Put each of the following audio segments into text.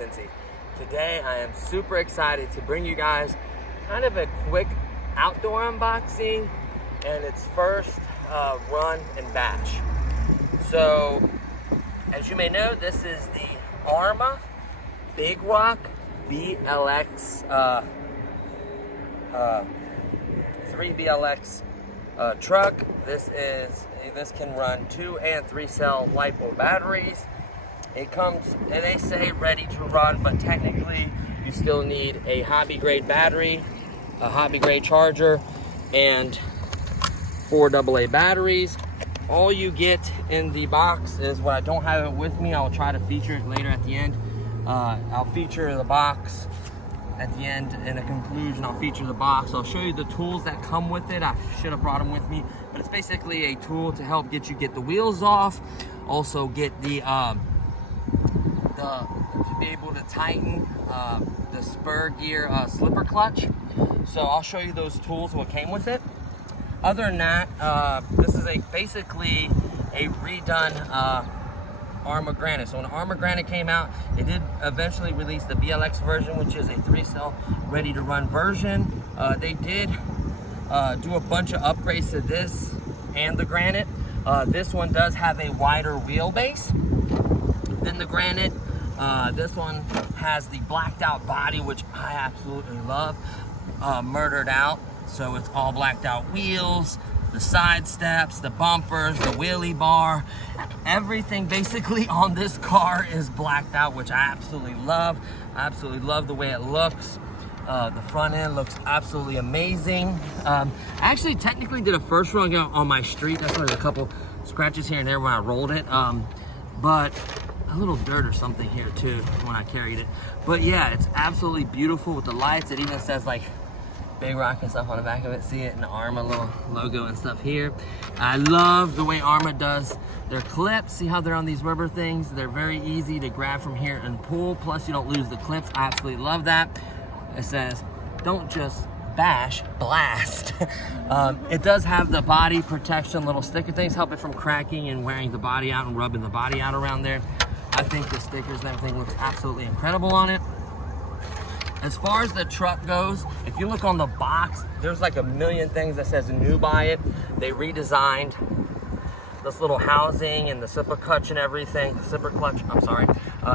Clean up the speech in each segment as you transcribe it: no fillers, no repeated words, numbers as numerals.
Cincy. Today I am super excited to bring you guys kind of a quick outdoor unboxing and its first run and bash. So as you may know, this is the Arrma Big Rock BLX 3BLX truck. This can run 2 and 3 cell LiPo batteries. It comes, and they say ready to run, but technically you still need a hobby grade battery, a hobby grade charger, and 4 AA batteries. All you get in the box is what I don't have it with me. I'll try to feature it later at the end. I'll feature the box at the end. In a conclusion, I'll feature the box. I'll show you the tools that come with it. I should have brought them with me, but it's basically a tool to help get the wheels off. Also get to be able to tighten the spur gear slipper clutch. So I'll show you those tools, what came with it. Other than that, this is basically a redone Arrma Granite. So when Arrma Granite came out, it did eventually release the BLX version, which is a 3-cell ready to run version. They did do a bunch of upgrades to this and the Granite. This one does have a wider wheelbase than the Granite. This one has the blacked out body, which I absolutely love. Murdered out, so it's all blacked out wheels, the side steps, the bumpers, the wheelie bar. Everything basically on this car is blacked out, which I absolutely love. I absolutely love the way it looks. The front end looks absolutely amazing. I actually technically did a first run on my street. That's why there's a couple scratches here and there when I rolled it. But a little dirt or something here too when I carried it. But yeah, it's absolutely beautiful with the lights. It even says like Big Rock and stuff on the back of it. See it in the Arrma little logo and stuff here. I love the way Arrma does their clips. See how they're on these rubber things? They're very easy to grab from here and pull. Plus you don't lose the clips. I absolutely love that. It says, don't just bash, blast. It does have the body protection little sticker things, help it from cracking and wearing the body out and rubbing the body out around there. I think the stickers and everything looks absolutely incredible on it. As far as the truck goes, if you look on the box, there's like a million things that says new by it. They redesigned this little housing and the zipper clutch and everything.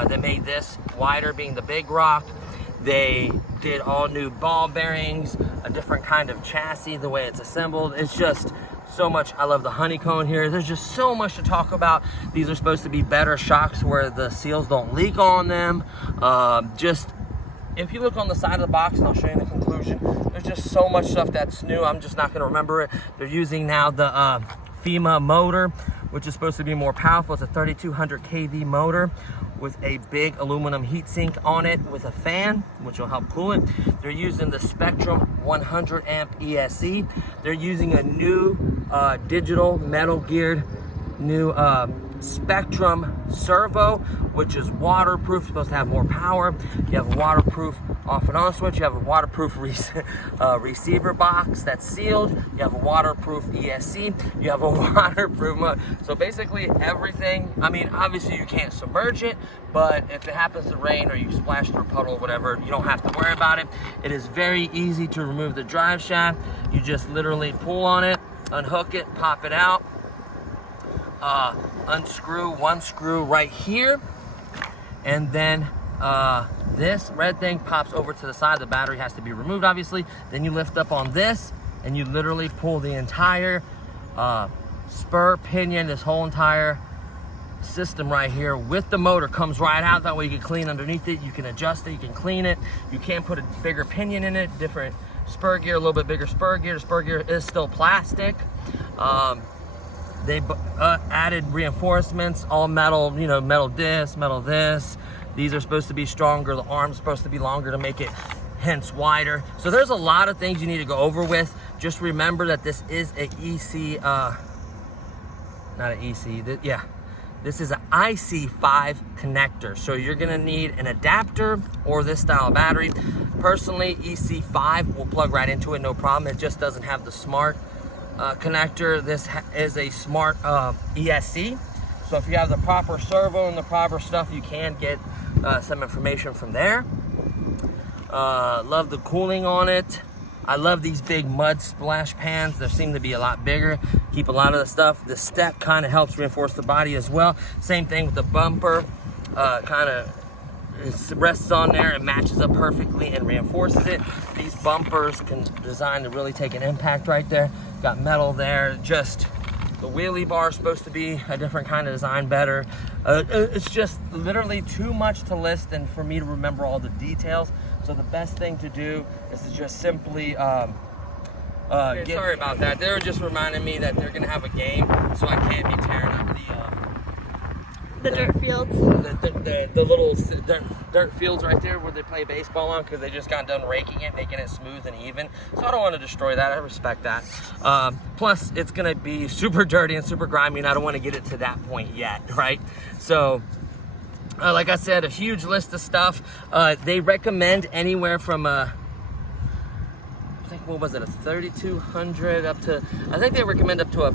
They made this wider, being the Big Rock. They did all new ball bearings, a different kind of chassis, the way it's assembled. It's just so much. I love the honeycomb here. There's just so much to talk about. These are supposed to be better shocks where the seals don't leak on them. If you look on the side of the box, and I'll show you in the conclusion, there's just so much stuff that's new. I'm just not gonna remember it. They're using now the FEMA motor, which is supposed to be more powerful. It's a 3200 kV motor with a big aluminum heatsink on it with a fan, which will help cool it. They're using the Spectrum 100 amp ESC. They're using a new digital metal geared new Spectrum servo, which is waterproof, supposed to have more power. You have a waterproof off and on switch. You have a waterproof receiver box that's sealed. You have a waterproof ESC. You have a waterproof so basically everything. I mean, obviously you can't submerge it, but if it happens to rain or you splash through a puddle or whatever, you don't have to worry about it. It is very easy to remove the drive shaft. You just literally pull on it, unhook it, pop it out. Unscrew one screw right here, and then this red thing pops over to the side. The battery has to be removed, obviously. Then you lift up on this and you literally pull the entire spur pinion, this whole entire system right here with the motor comes right out. That way you can clean underneath it, you can adjust it, you can clean it. You can put a bigger pinion in it, different spur gear, a little bit bigger spur gear. The spur gear is still plastic. They added reinforcements, all metal, you know, metal this, metal this. These are supposed to be stronger. The arm's supposed to be longer to make it hence wider. So there's a lot of things you need to go over with. Just remember that this is a EC, not an EC, this is an IC5 connector. So you're gonna need an adapter or this style of battery. Personally, EC5 will plug right into it, no problem. It just doesn't have the smart connector. This is a smart ESC. So if you have the proper servo and the proper stuff, you can get some information from there. Love the cooling on it. I love these big mud splash pans. They seem to be a lot bigger, keep a lot of the stuff. The step kind of helps reinforce the body as well. Same thing with the bumper, kind of rests on there and matches up perfectly and reinforces it. These bumpers can design to really take an impact right there. Got metal there. Just the wheelie bar is supposed to be a different kind of design, better. It's just literally too much to list and for me to remember all the details. So the best thing to do is to just simply sorry about that. They were just reminding me that they're gonna have a game, so I can't be tearing up the dirt fields. The little dirt fields right there where they play baseball on, because they just got done raking it, making it smooth and even. So I don't want to destroy that. I respect that. Plus, it's going to be super dirty and super grimy, and I don't want to get it to that point yet, right? So, like I said, a huge list of stuff. They recommend anywhere from I think, what was it, a 3,200 up to, I think they recommend up to a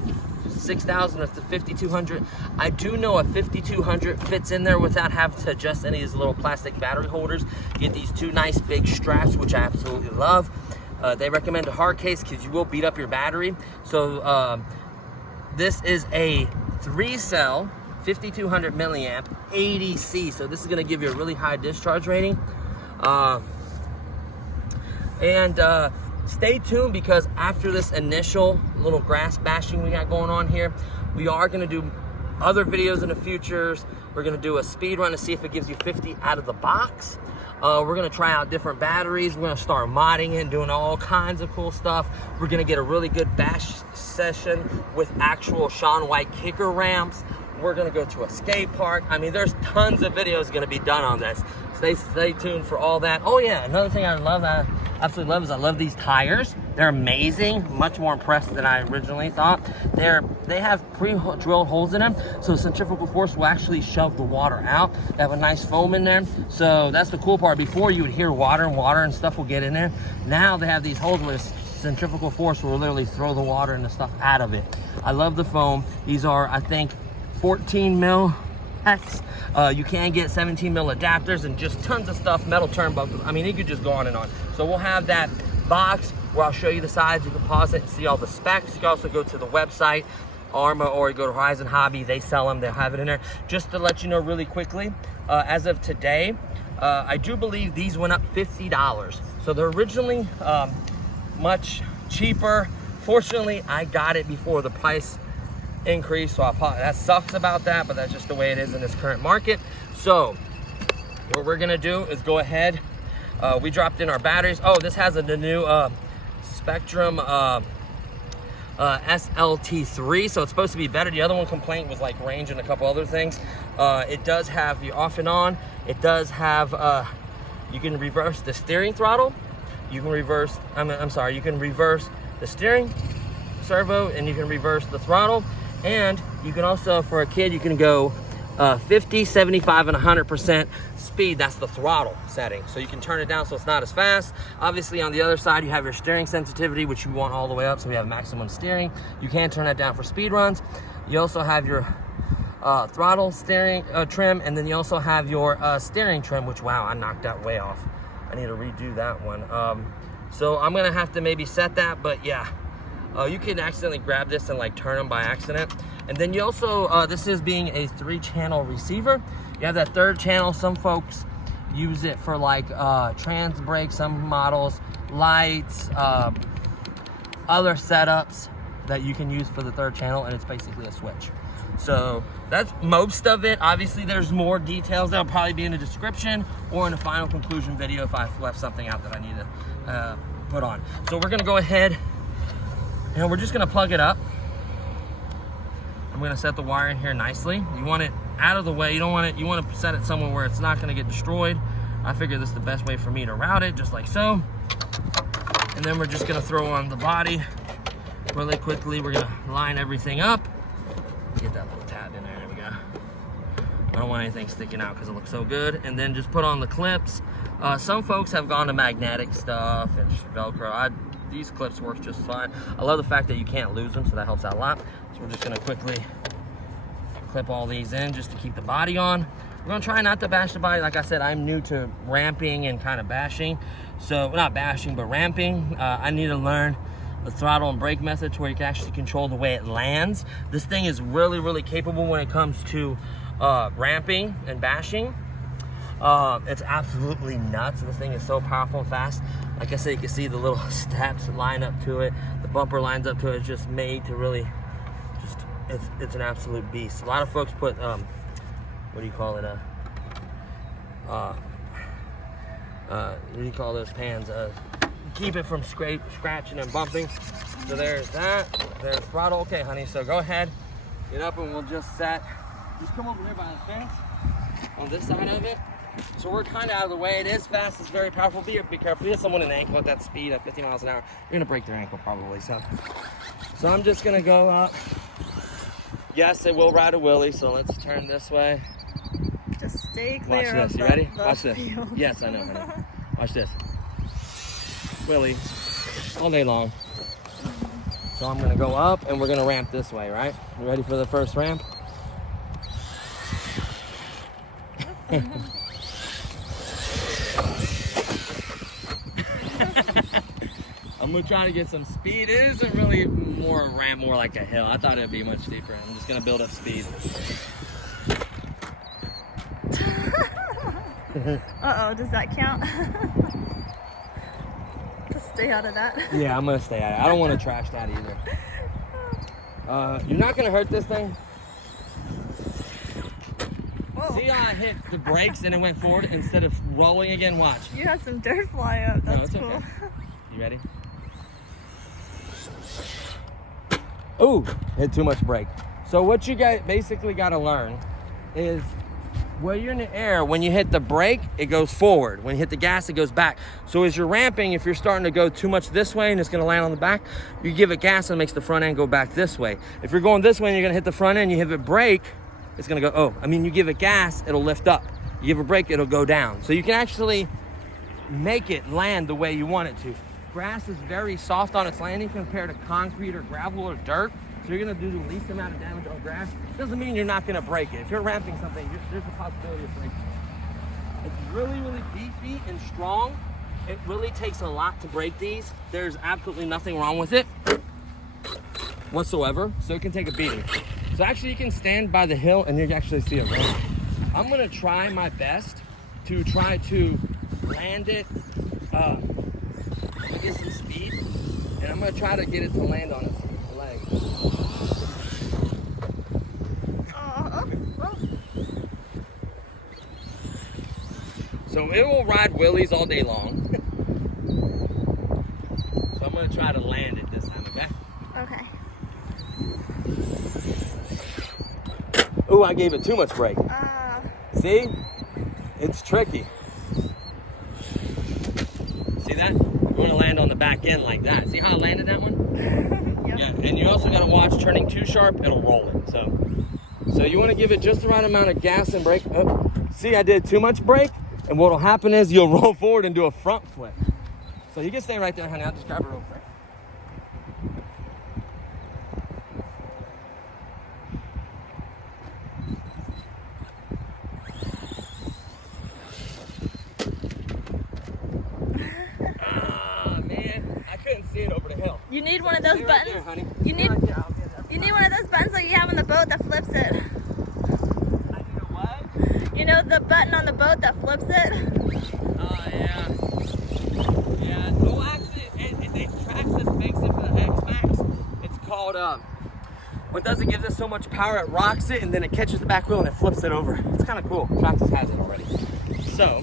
6,000 or to 5,200. I do know a 5,200 fits in there without having to adjust any of these little plastic battery holders. You get these two nice big straps, which I absolutely love. They recommend a hard case because you will beat up your battery. So this is a 3-cell 5,200 milliamp 80C. So this is going to give you a really high discharge rating. Stay tuned, because after this initial little grass bashing we got going on here, we are going to do other videos in the futures. We're going to do a speed run to see if it gives you 50 out of the box. We're going to try out different batteries. We're going to start modding it and doing all kinds of cool stuff. We're going to get a really good bash session with actual Shaun White kicker ramps. We're going to go to a skate park. I mean, there's tons of videos going to be done on this. Stay tuned for all that. Oh yeah, another thing I love, that I absolutely love, is I love these tires. They're amazing. Much more impressed than I originally thought. They have pre-drilled holes in them, so centrifugal force will actually shove the water out. They have a nice foam in there, so that's the cool part. Before, you would hear water and stuff will get in there. Now they have these holes where centrifugal force will literally throw the water and the stuff out of it. I love the foam. These are, I think, 14 mil X. You can get 17 mil adapters and just tons of stuff, metal turnbuckles. I mean, you could just go on and on. So we'll have that box where I'll show you the sides. You can pause it and see all the specs. You can also go to the website, Arrma, or you go to Horizon Hobby. They sell them. They'll have it in there. Just to let you know really quickly, as of today, I do believe these went up $50. So they're originally much cheaper. Fortunately, I got it before the price increase, so that sucks about that, but that's just the way it is in this current market. So what we're gonna do is go ahead, we dropped in our batteries. Oh, this has the new Spectrum SLT3, so it's supposed to be better. The other one complaint was like range and a couple other things. It does have the off and on. It does have you can reverse the steering throttle, you can reverse you can reverse the steering servo, and you can reverse the throttle. And you can also, for a kid, you can go 50, 75, and 100% speed. That's the throttle setting. So you can turn it down so it's not as fast. Obviously, on the other side, you have your steering sensitivity, which you want all the way up, so we have maximum steering. You can turn that down for speed runs. You also have your throttle steering trim, and then you also have your steering trim, which, wow, I knocked that way off. I need to redo that one. So I'm going to have to maybe set that, but yeah. You can accidentally grab this and like turn them by accident. And then you also, this is being a 3-channel receiver. You have that 3rd channel. Some folks use it for like trans brake, some models, lights, other setups that you can use for the 3rd channel, and it's basically a switch. So that's most of it. Obviously, there's more details that'll probably be in the description or in the final conclusion video if I've left something out that I need to put on. So we're gonna go ahead and we're just gonna plug it up. I'm gonna set the wire in here nicely. You want it out of the way. You don't want it, you want to set it somewhere where it's not gonna get destroyed. I figure this is the best way for me to route it, just like so. And then we're just gonna throw on the body really quickly. We're gonna line everything up. Get that little tab in there, there we go. I don't want anything sticking out because it looks so good. And then just put on the clips. Some folks have gone to magnetic stuff and Velcro. These clips work just fine. I love the fact that you can't lose them, so that helps out a lot. So we're just gonna quickly clip all these in just to keep the body on. We're gonna try not to bash the body. Like I said, I'm new to ramping and kind of bashing. So, not bashing, but ramping. I need to learn the throttle and brake method to where you can actually control the way it lands. This thing is really, really capable when it comes to ramping and bashing. It's absolutely nuts. This thing is so powerful and fast. Like I said, you can see the little steps line up to it. The bumper lines up to it. It's just made to really, it's an absolute beast. A lot of folks put, what do you call it? What do you call those pans? Keep it from scratching and bumping. So there's that. There's throttle. Okay, honey. So go ahead, get up, and we'll just set. Just come over here by the fence on this side of it. So we're kind of out of the way. It is fast. It's very powerful. Be careful. You hit someone in the ankle at that speed at 50 miles an hour, you're gonna break their ankle probably. So I'm just gonna go up. Yes, it will ride a wheelie. So let's turn this way. Just stay Watch clear this. of You ready? the Watch this. field. Yes, I know, honey. Watch this. Wheelie all day long. So I'm gonna go up and we're gonna ramp this way, right? You ready for the first ramp? I'm gonna try to get some speed. It isn't really more a ramp, more like a hill. I thought it'd be much steeper. I'm just gonna build up speed. Uh-oh, does that count? To stay out of that. Yeah, I'm gonna stay at it. I don't want to trash that either. You're not gonna hurt this thing. Whoa. See how I hit the brakes and it went forward instead of rolling again? Watch. You had some dirt fly up. No, That's it's cool. okay. You ready? Ooh, hit too much brake. So what you guys basically got to learn is when you're in the air, when you hit the brake, it goes forward. When you hit the gas, it goes back. So as you're ramping, if you're starting to go too much this way and it's gonna land on the back, you give it gas and it makes the front end go back this way. If you're going this way and you're gonna hit the front end, you hit it brake, it's gonna go, you give it gas, it'll lift up. You give it brake, it'll go down. So you can actually make it land the way you want it to. Grass is very soft on its landing compared to concrete or gravel or dirt. So you're gonna do the least amount of damage on grass. Doesn't mean you're not gonna break it. If you're ramping something, there's a possibility of breaking it. It's really, really beefy and strong. It really takes a lot to break these. There's absolutely nothing wrong with it whatsoever. So it can take a beating. So actually you can stand by the hill and you can actually see it running. I'm gonna try my best to try to land it, to get some speed. And I'm gonna try to get it to land on its leg. So it will ride wheelies all day long. So I'm gonna try to land it this time, okay? Okay. Ooh, I gave it too much brake. See? It's tricky. See that? You wanna land on the back end like that. See how I landed that one? Yep. Yeah, and you also gotta watch turning too sharp, it'll roll it. So you wanna give it just the right amount of gas and brake. Oh, see, I did too much brake, and what'll happen is you'll roll forward and do a front flip. So you can stay right there, honey. I'll just grab it real quick. Man, I couldn't see it over the hill. You need one of those Stay right buttons. there, honey. You need Stay right there. I'll get that. you need one of those buttons like you have on the boat that flips it. I need a what? You know the button on the boat that flips it? Oh, yeah. Yeah. Oh, actually, it tracks this, makes it for the X-Max. It's called, what does it? Gives it so much power, it rocks it, and then it catches the back wheel and it flips it over. It's kind of cool. Traxxas has it already. So,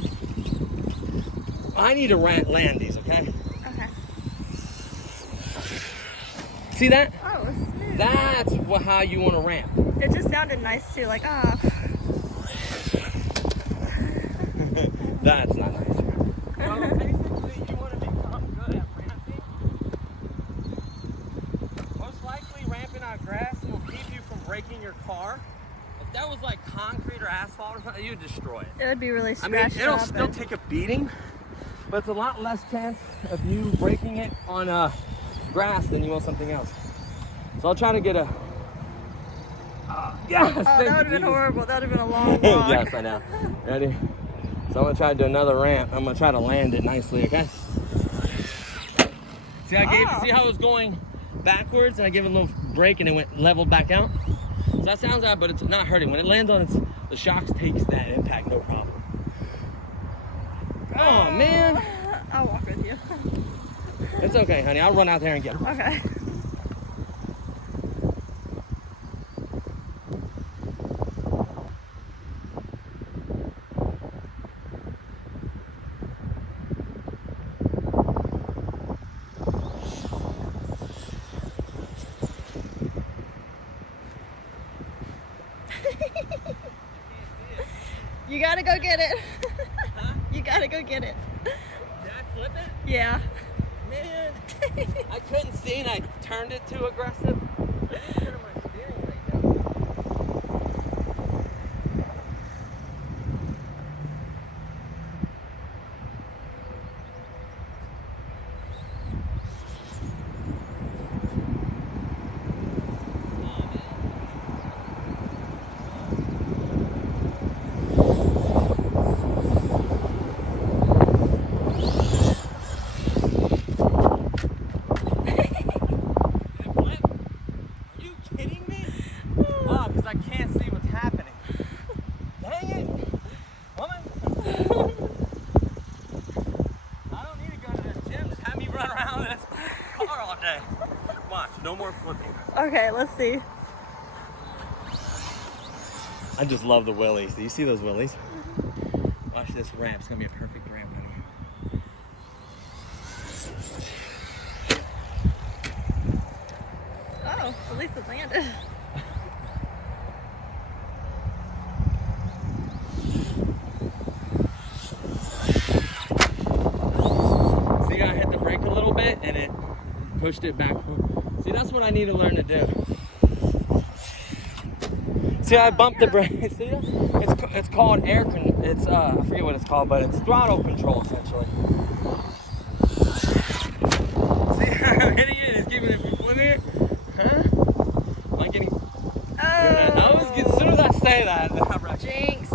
I need to land these, okay? Okay. See that? Oh, smooth. That's how you want to ramp. It just sounded nice too, like That's not nice. So basically, you want to become good at ramping. Most likely, ramping on grass will keep you from breaking your car. If that was like concrete or asphalt or something, you'd destroy it. It would be really I mean, scratched it'll up. still take a beating, but it's a lot less chance of you breaking it on grass than you will something else. So I'll try to get a Yes! Oh, thank that would have you, been Jesus. horrible. That would have been a long walk. Yes, I know. Ready? So I'm gonna try to do another ramp. I'm gonna try to land it nicely, okay? See, see how it was going backwards, and I gave it a little break, and it went leveled back out. So that sounds odd, but it's not hurting. When it lands on the shocks takes that impact, no problem. Oh man! I'll walk with you. It's okay, honey. I'll run out there and get her. Okay. You gotta go get it. Huh? You gotta go get it. Did I flip it? Yeah. Man, I couldn't see and I turned it too aggressive. I didn't turn my steering right down. No more flipping. Okay, let's see. I just love the wheelies. Do you see those wheelies? Watch this ramp. It's gonna be a perfect ramp right here. Oh, at least it landed. See, I hit the brake a little bit and it pushed it back. See, that's what I need to learn to do. See, I bumped the brake. See, it's called I forget what it's called, but it's throttle control essentially. See how I'm hitting it? It's keeping it from flipping it. Huh? Am I getting? Oh. As soon as I say that, I'm right. Jinx.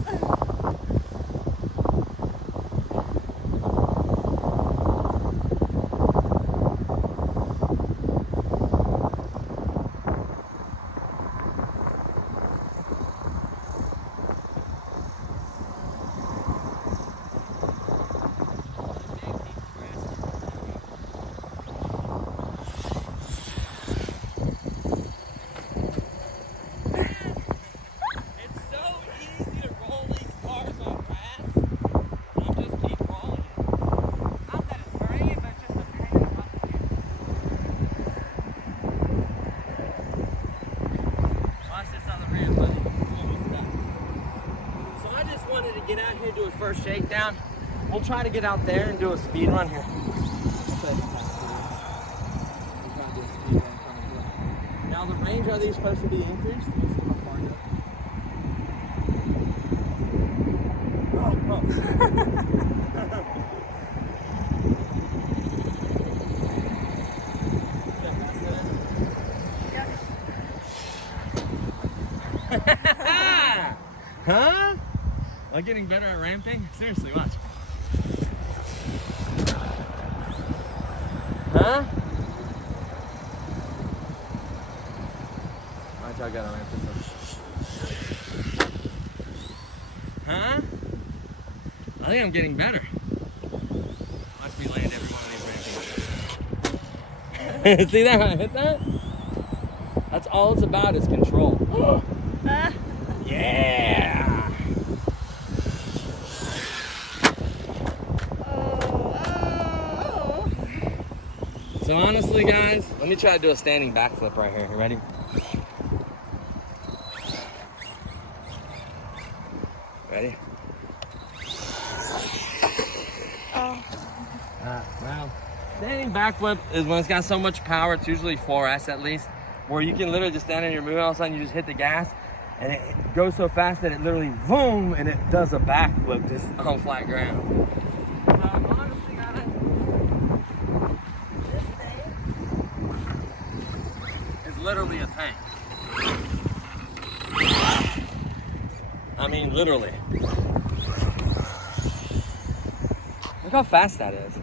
Get out here, do a first shakedown. We'll try to get out there and do a speed run here. Now the range, are these supposed to be increased? Let's see how far it goes. Huh? Am I getting better at ramping? Seriously, watch. Huh? Watch, I gotta ramp this up. Huh? I think I'm getting better. Watch me land every one of these ramping. See that? I hit that? That's all it's about is control. Yeah! So honestly, guys, let me try to do a standing backflip right here. You ready? Ready? Oh. Wow. Standing backflip is when it's got so much power, it's usually 4S at least, where you can literally just stand in your moving, all of a sudden you just hit the gas, and it goes so fast that it literally, boom, and it does a backflip just on flat ground. Literally a tank. literally. Look how fast that is. You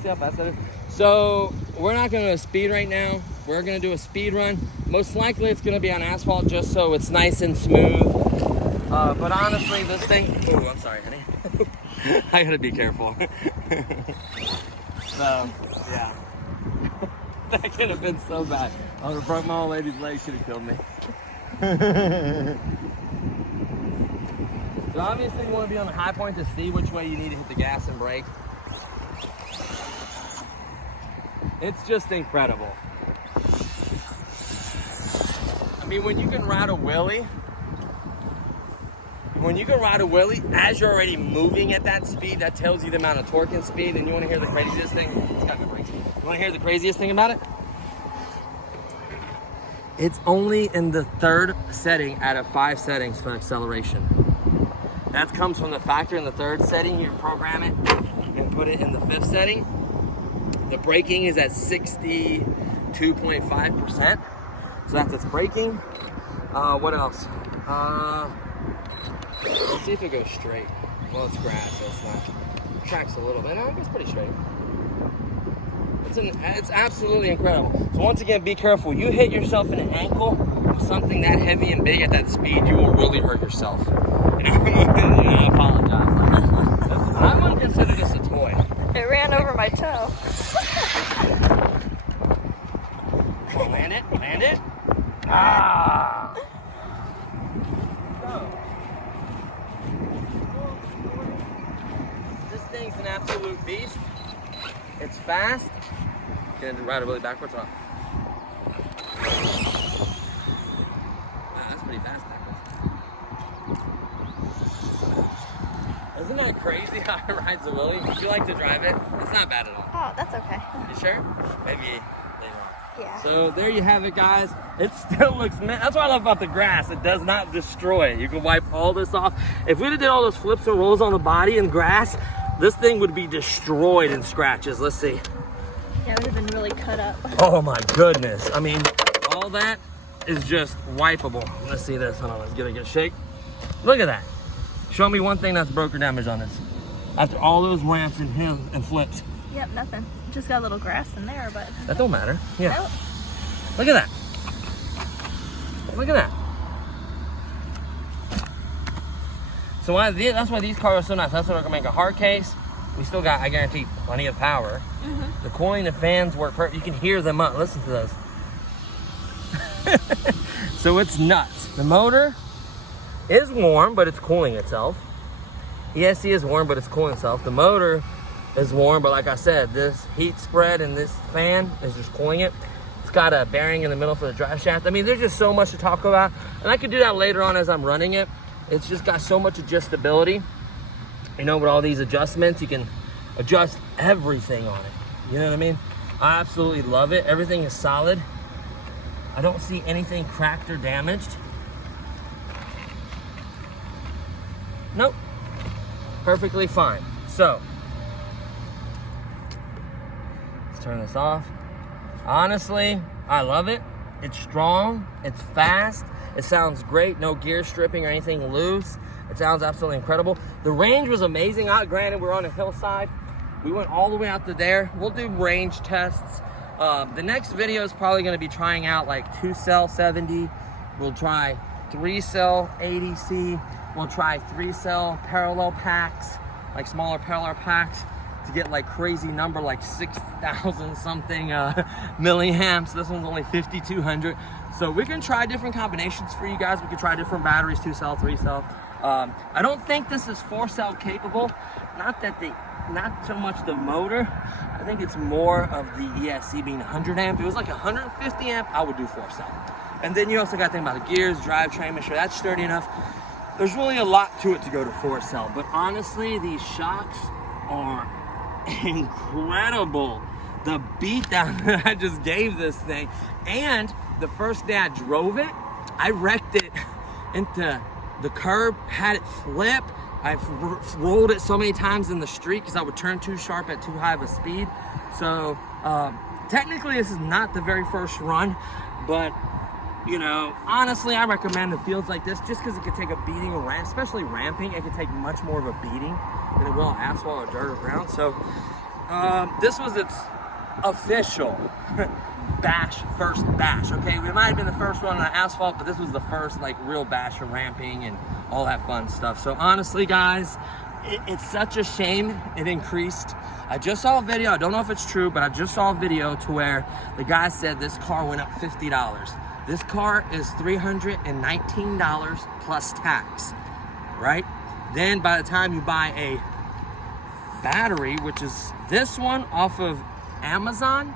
see how fast that is? So we're not gonna do a speed right now. We're gonna do a speed run. Most likely it's gonna be on asphalt just so it's nice and smooth. But honestly, this thing, oh, I'm sorry, honey. I gotta be careful. So, yeah. That could have been so bad. I would have broke my old lady's leg, should have killed me. So obviously you want to be on the high point to see which way you need to hit the gas and brake. It's just incredible. I mean, when you can ride a wheelie, as you're already moving at that speed, that tells you the amount of torque and speed. And you want to hear the craziest thing? It's got good brakes. You want to hear the craziest thing about it? It's only in the 3rd setting out of 5 settings for acceleration. That comes from the factor in the 3rd setting. You program it and put it in the 5th setting. The braking is at 62.5%. So that's its braking. What else? Let's see if it goes straight. Well, it's grass, so it's not. It tracks a little bit. No, it goes pretty straight. It's absolutely incredible. So once again, be careful. You hit yourself in an ankle with something that heavy and big at that speed, you will really hurt yourself. And I apologize. I wouldn't consider this a toy. It ran over my toe. Land it, land it. Ah! This thing's an absolute beast. It's fast. Gonna ride it really backwards, huh? Wow, that's pretty fast backwards. Isn't that crazy how it rides a wheelie? Would you like to drive it? It's not bad at all. Oh, that's okay. You sure? Maybe later on. Yeah. So there you have it, guys. It still looks, that's what I love about the grass. It does not destroy it. You can wipe all this off. If we'd have did all those flips and rolls on the body and grass, this thing would be destroyed in scratches. Let's see. Yeah, it would have been really cut up. Oh my goodness. I mean, all that is just wipeable. Let's see this. Hold on, let's get a good shake. Look at that. Show me one thing that's broke or damaged on this. After all those ramps and hills and flips. Yep, nothing. Just got a little grass in there, but... That don't matter. Yeah. Nope. Look at that. Look at that. So that's why these cars are so nice. That's what we're gonna make a hard case. We still got, I guarantee, plenty of power. Mm-hmm. The cooling, the fans work perfect. You can hear them up. Listen to those. So it's nuts. The motor is warm, but it's cooling itself. ESC is warm, but it's cooling itself. The motor is warm, but like I said, this heat spread and this fan is just cooling it. It's got a bearing in the middle for the drive shaft. I mean, there's just so much to talk about. And I could do that later on as I'm running it. It's just got so much adjustability. You know, with all these adjustments, you can adjust everything on it. You know what I mean? I absolutely love it. Everything is solid. I don't see anything cracked or damaged. Nope. Perfectly fine. So, let's turn this off. Honestly, I love it. It's strong. It's fast. It sounds great. No gear stripping or anything loose. It sounds absolutely incredible. The range was amazing. Granted, we're on a hillside. We went all the way out to there. We'll do range tests. The next video is probably going to be trying out like 2-cell 70. We'll try 3-cell 80C. We'll try 3-cell parallel packs, like smaller parallel packs, to get like crazy number, like 6,000 something milliamps. This one's only 5,200. So we can try different combinations for you guys. We can try different batteries, 2-cell, 3-cell. I don't think this is 4-cell capable. Not so much the motor. I think it's more of the ESC being 100 amp. If it was like 150 amp, I would do 4-cell. And then you also got to think about the gears, drivetrain, make sure that's sturdy enough. There's really a lot to it to go to 4-cell. But honestly, these shocks are incredible. The beat down that I just gave this thing. And the first day I drove it, I wrecked it into the curb, had it flip. I've rolled it so many times in the street because I would turn too sharp at too high of a speed. So technically this is not the very first run, but You know, honestly, I recommend the fields like this just because it could take a beating around, especially ramping. It could take much more of a beating than it will asphalt or dirt or ground. So this was its official first bash. Okay, we might have been the first one on asphalt, but this was the first like real bash of ramping and all that fun stuff. So honestly, guys, it's such a shame it increased. I just saw a video, I don't know if it's true, but I just saw a video to where the guy said this car went up $50. This car is $319 plus tax, right? Then by the time you buy a battery, which is this one off of Amazon,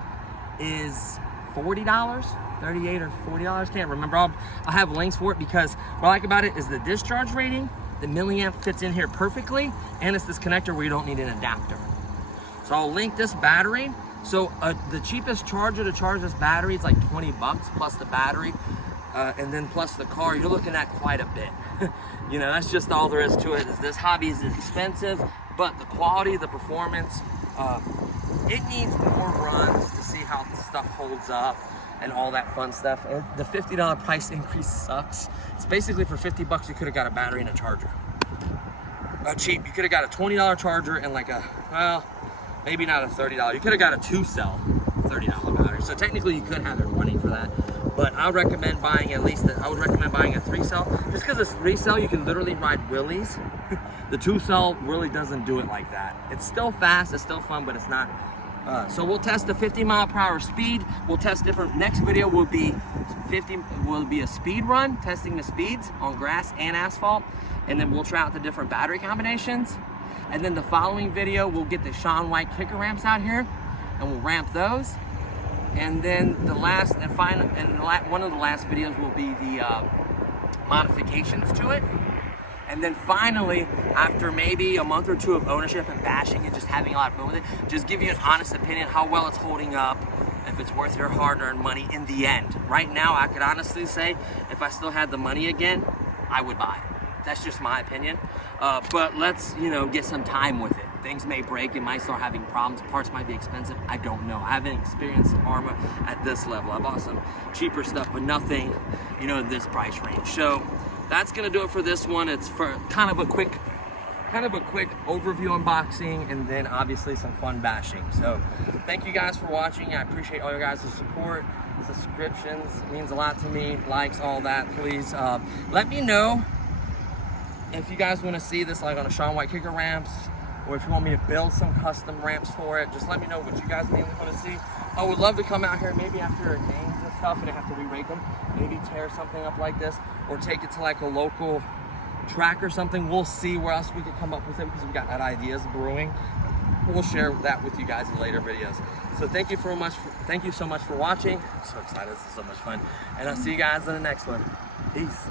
is $40, 38 or $40, can't remember. I'll have links for it, because what I like about it is the discharge rating, the milliamp fits in here perfectly, and it's this connector where you don't need an adapter. So I'll link this battery. So the cheapest charger to charge this battery is like 20 bucks plus the battery, and then plus the car, you're looking at quite a bit. You know, that's just all there is to it. Is this hobby is expensive, but the quality, the performance, it needs more runs to see how the stuff holds up and all that fun stuff. And the $50 price increase sucks. It's basically for 50 bucks, you could have got a battery and a charger. Cheap, you could have got a $20 charger and like a, well, maybe not a $30. You could have got a 2-cell $30 battery. So technically you could have it running for that. But I recommend buying at least, I would recommend buying a 3-cell. Just because it's 3-cell, you can literally ride Wheelies. The 2-cell really doesn't do it like that. It's still fast, it's still fun, but it's not. So we'll test the 50 mile per hour speed. We'll test different, next video will be a speed run, testing the speeds on grass and asphalt. And then we'll try out the different battery combinations. And then the following video, we'll get the Shaun White kicker ramps out here and we'll ramp those. And then the last and final, one of the last videos will be the modifications to it. And then finally, after maybe a month or two of ownership and bashing and just having a lot of fun with it, just give you an honest opinion how well it's holding up, if it's worth your hard-earned money in the end. Right now, I could honestly say, if I still had the money again, I would buy it. That's just my opinion. But let's, you know, get some time with it. Things may break, it might start having problems, parts might be expensive, I don't know. I haven't experienced Arrma at this level. I bought some cheaper stuff, but nothing, you know, this price range. So that's gonna do it for this one. It's for kind of a quick overview unboxing, and then obviously some fun bashing. So thank you guys for watching. I appreciate all your guys' support. The subscriptions means a lot to me, likes, all that. Please let me know if you guys want to see this like on a Shaun White kicker ramps, or if you want me to build some custom ramps for it. Just let me know what you guys mainly want to see. I would love to come out here maybe after games and stuff and have to re-rake them, maybe tear something up like this, or take it to like a local track or something. We'll see where else we could come up with it, because we got ideas brewing. We'll share that with you guys in later videos. So thank you so much for watching. I'm so excited, this is so much fun. And I'll see you guys in the next one. Peace.